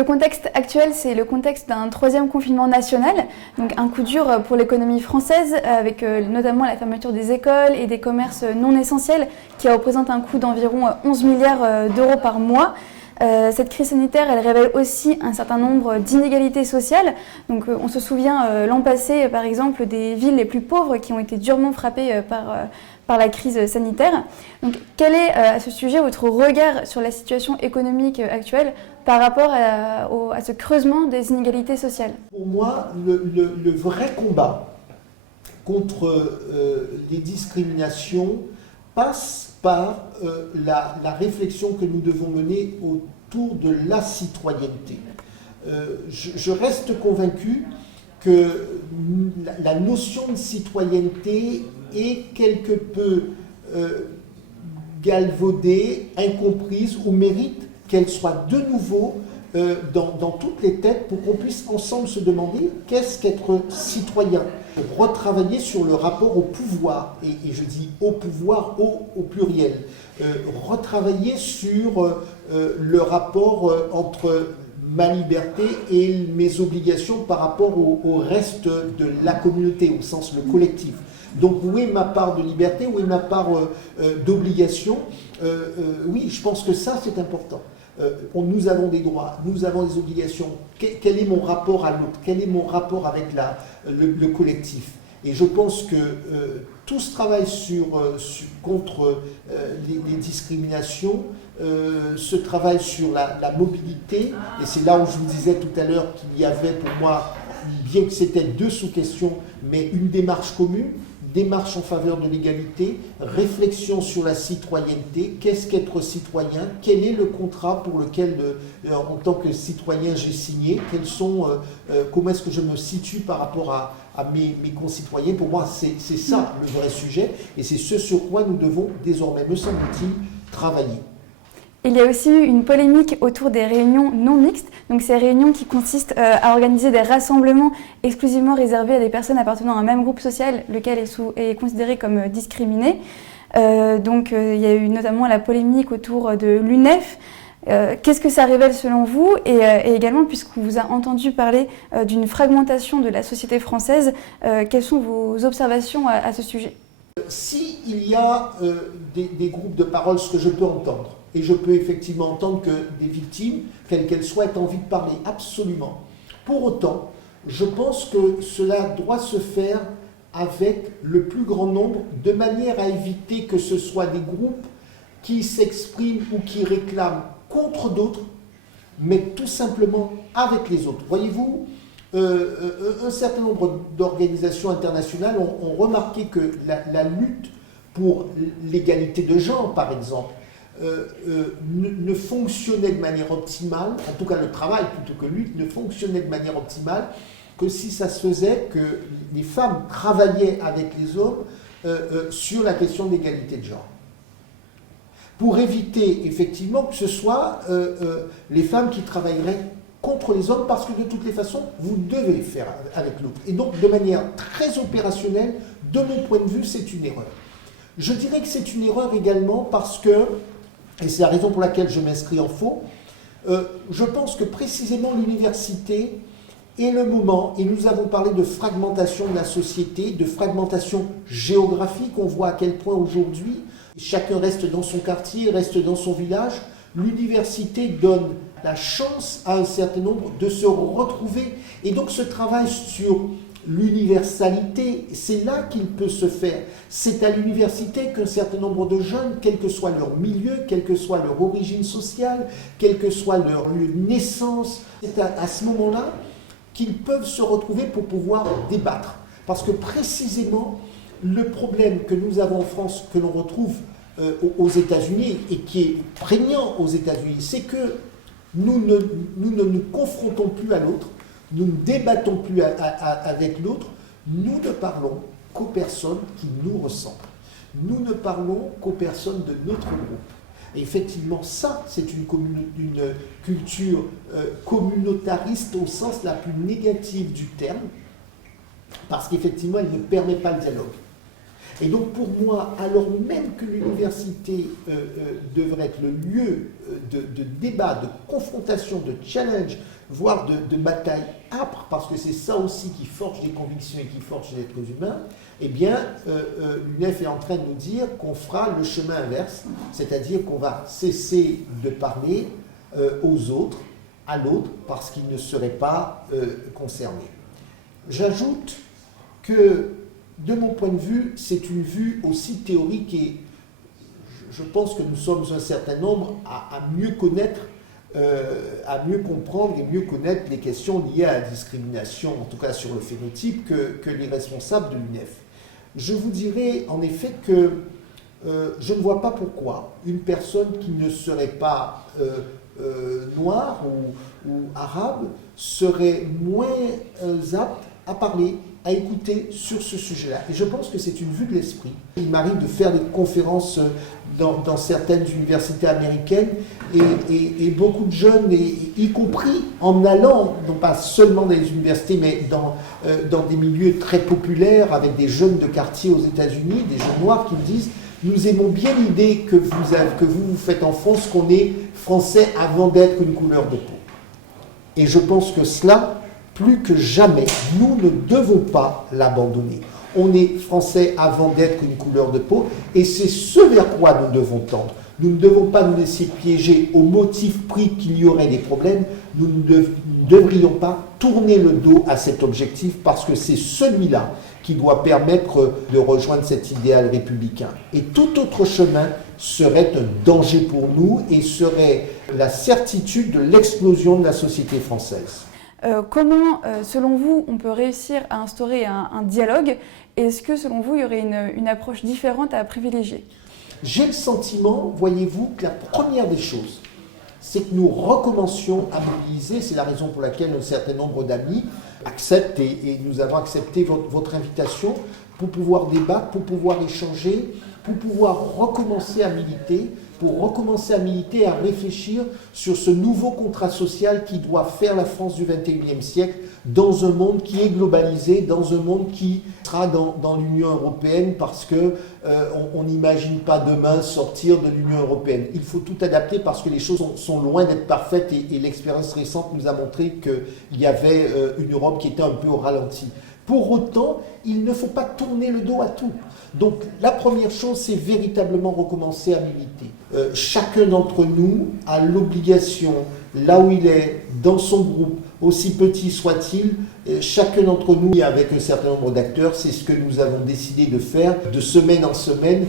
Le contexte actuel, c'est le contexte d'un troisième confinement national, donc un coup dur pour l'économie française, avec notamment la fermeture des écoles et des commerces non essentiels, qui représentent un coût d'environ 11 milliards d'euros par mois. Cette crise sanitaire, elle révèle aussi un certain nombre d'inégalités sociales. Donc, on se souvient l'an passé, par exemple, des villes les plus pauvres qui ont été durement frappées par la crise sanitaire. Donc, quel est à ce sujet votre regard sur la situation économique actuelle par rapport à ce creusement des inégalités sociales? Pour moi, le vrai combat contre les discriminations passe par la réflexion que nous devons mener autour de la citoyenneté. Je reste convaincu que la notion de citoyenneté est quelque peu galvaudée, incomprise, ou mérite qu'elle soit de nouveau dans toutes les têtes pour qu'on puisse ensemble se demander qu'est-ce qu'être citoyen. Retravailler sur le rapport au pouvoir, et je dis au pouvoir au pluriel. Retravailler sur le rapport entre ma liberté et mes obligations par rapport au reste de la communauté, au sens le collectif. Donc où est ma part de liberté, où est ma part d'obligation? Oui, je pense que ça c'est important. Nous avons des droits, nous avons des obligations. Quel est mon rapport à l'autre? Quel est mon rapport avec le collectif? Et je pense que tout ce travail contre les discriminations, ce travail sur la mobilité, et c'est là où je vous disais tout à l'heure qu'il y avait pour moi, bien que c'était deux sous-questions, mais une démarche commune, démarche en faveur de l'égalité, réflexion sur la citoyenneté, qu'est-ce qu'être citoyen, quel est le contrat pour lequel, en tant que citoyen, j'ai signé, comment est-ce que je me situe par rapport à mes concitoyens. Pour moi, c'est ça le vrai sujet, et c'est ce sur quoi nous devons désormais, me semble-t-il, travailler. Il y a aussi eu une polémique autour des réunions non mixtes, donc ces réunions qui consistent à organiser des rassemblements exclusivement réservés à des personnes appartenant à un même groupe social, lequel est considéré comme discriminé. Il y a eu notamment la polémique autour de l'UNEF. Qu'est-ce que ça révèle selon vous et également, puisqu'on vous a entendu parler d'une fragmentation de la société française, quelles sont vos observations à ce sujet? S'il y a des groupes de parole, ce que je peux entendre, et je peux effectivement entendre que des victimes, quelles qu'elles soient, aient envie de parler, absolument. Pour autant, je pense que cela doit se faire avec le plus grand nombre, de manière à éviter que ce soit des groupes qui s'expriment ou qui réclament contre d'autres, mais tout simplement avec les autres. Voyez-vous, un certain nombre d'organisations internationales ont remarqué que la lutte pour l'égalité de genre, par exemple, ne fonctionnait de manière optimale, en tout cas le travail plutôt que lutte, ne fonctionnait de manière optimale que si ça se faisait que les femmes travaillaient avec les hommes sur la question de l'égalité de genre. Pour éviter effectivement que ce soit les femmes qui travailleraient contre les hommes, parce que de toutes les façons, vous devez faire avec l'autre. Et donc, de manière très opérationnelle, de mon point de vue, c'est une erreur. Je dirais que c'est une erreur également parce que, et c'est la raison pour laquelle je m'inscris en faux, je pense que précisément l'université est le moment, et nous avons parlé de fragmentation de la société, de fragmentation géographique, on voit à quel point aujourd'hui, chacun reste dans son quartier, reste dans son village, l'université donne la chance à un certain nombre de se retrouver. Et donc ce travail sur l'universalité, c'est là qu'il peut se faire. C'est à l'université qu'un certain nombre de jeunes, quel que soit leur milieu, quelle que soit leur origine sociale, quel que soit leur lieu de naissance, c'est à ce moment-là qu'ils peuvent se retrouver pour pouvoir débattre. Parce que précisément, le problème que nous avons en France, que l'on retrouve aux États-Unis, et qui est prégnant aux États-Unis, c'est que nous ne nous confrontons plus à l'autre, nous ne débattons plus avec l'autre, nous ne parlons qu'aux personnes qui nous ressemblent. Nous ne parlons qu'aux personnes de notre groupe. Et effectivement, ça, c'est une culture communautariste au sens la plus négative du terme, parce qu'effectivement, elle ne permet pas le dialogue. Et donc pour moi, alors même que l'université devrait être le lieu de débat, de confrontation, de challenge, voire de bataille âpre, parce que c'est ça aussi qui forge des convictions et qui forge les êtres humains, eh bien l'UNEF est en train de nous dire qu'on fera le chemin inverse, c'est-à-dire qu'on va cesser de parler aux autres, à l'autre, parce qu'ils ne seraient pas concernés. J'ajoute que, de mon point de vue, c'est une vue aussi théorique et je pense que nous sommes un certain nombre à mieux connaître, à mieux comprendre et mieux connaître les questions liées à la discrimination, en tout cas sur le phénotype, que les responsables de l'UNEF. Je vous dirais en effet que je ne vois pas pourquoi une personne qui ne serait pas noire ou arabe serait moins apte à parler, à écouter sur ce sujet-là. Et je pense que c'est une vue de l'esprit. Il m'arrive de faire des conférences dans certaines universités américaines et beaucoup de jeunes, y compris en allant, non pas seulement dans les universités, mais dans des milieux très populaires, avec des jeunes de quartier aux États-Unis, des jeunes noirs qui me disent « Nous aimons bien l'idée que vous faites en France qu'on est français avant d'être une couleur de peau. » Et je pense que cela, plus que jamais, nous ne devons pas l'abandonner. On est français avant d'être une couleur de peau et c'est ce vers quoi nous devons tendre. Nous ne devons pas nous laisser piéger au motif pris qu'il y aurait des problèmes. Nous ne devrions pas tourner le dos à cet objectif parce que c'est celui-là qui doit permettre de rejoindre cet idéal républicain. Et tout autre chemin serait un danger pour nous et serait la certitude de l'explosion de la société française. Comment, selon vous, on peut réussir à instaurer un dialogue? Est-ce que, selon vous, il y aurait une approche différente à privilégier? J'ai le sentiment, voyez-vous, que la première des choses, c'est que nous recommencions à mobiliser. C'est la raison pour laquelle un certain nombre d'amis acceptent et nous avons accepté votre invitation pour pouvoir débattre, pour pouvoir échanger, pour pouvoir recommencer à militer, et à réfléchir sur ce nouveau contrat social qui doit faire la France du XXIe siècle dans un monde qui est globalisé, dans un monde qui sera dans l'Union européenne parce qu'on n'imagine pas demain sortir de l'Union européenne. Il faut tout adapter parce que les choses sont loin d'être parfaites et l'expérience récente nous a montré qu'il y avait une Europe qui était un peu au ralenti. Pour autant, il ne faut pas tourner le dos à tout. Donc la première chose, c'est véritablement recommencer à militer. Chacun d'entre nous a l'obligation, là où il est, dans son groupe, aussi petit soit-il, chacun d'entre nous, avec un certain nombre d'acteurs, c'est ce que nous avons décidé de faire de semaine en semaine.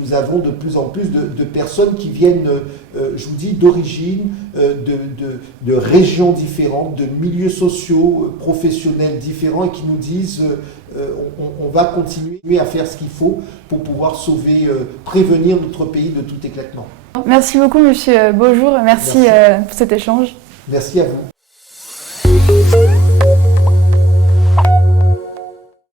Nous avons de plus en plus de personnes qui viennent, je vous dis, d'origines, de régions différentes, de milieux sociaux, professionnels différents et qui nous disent on va continuer à faire ce qu'il faut pour pouvoir sauver, prévenir notre pays de tout éclatement. Merci beaucoup, Monsieur Beaujour. Merci. Pour cet échange. Merci à vous.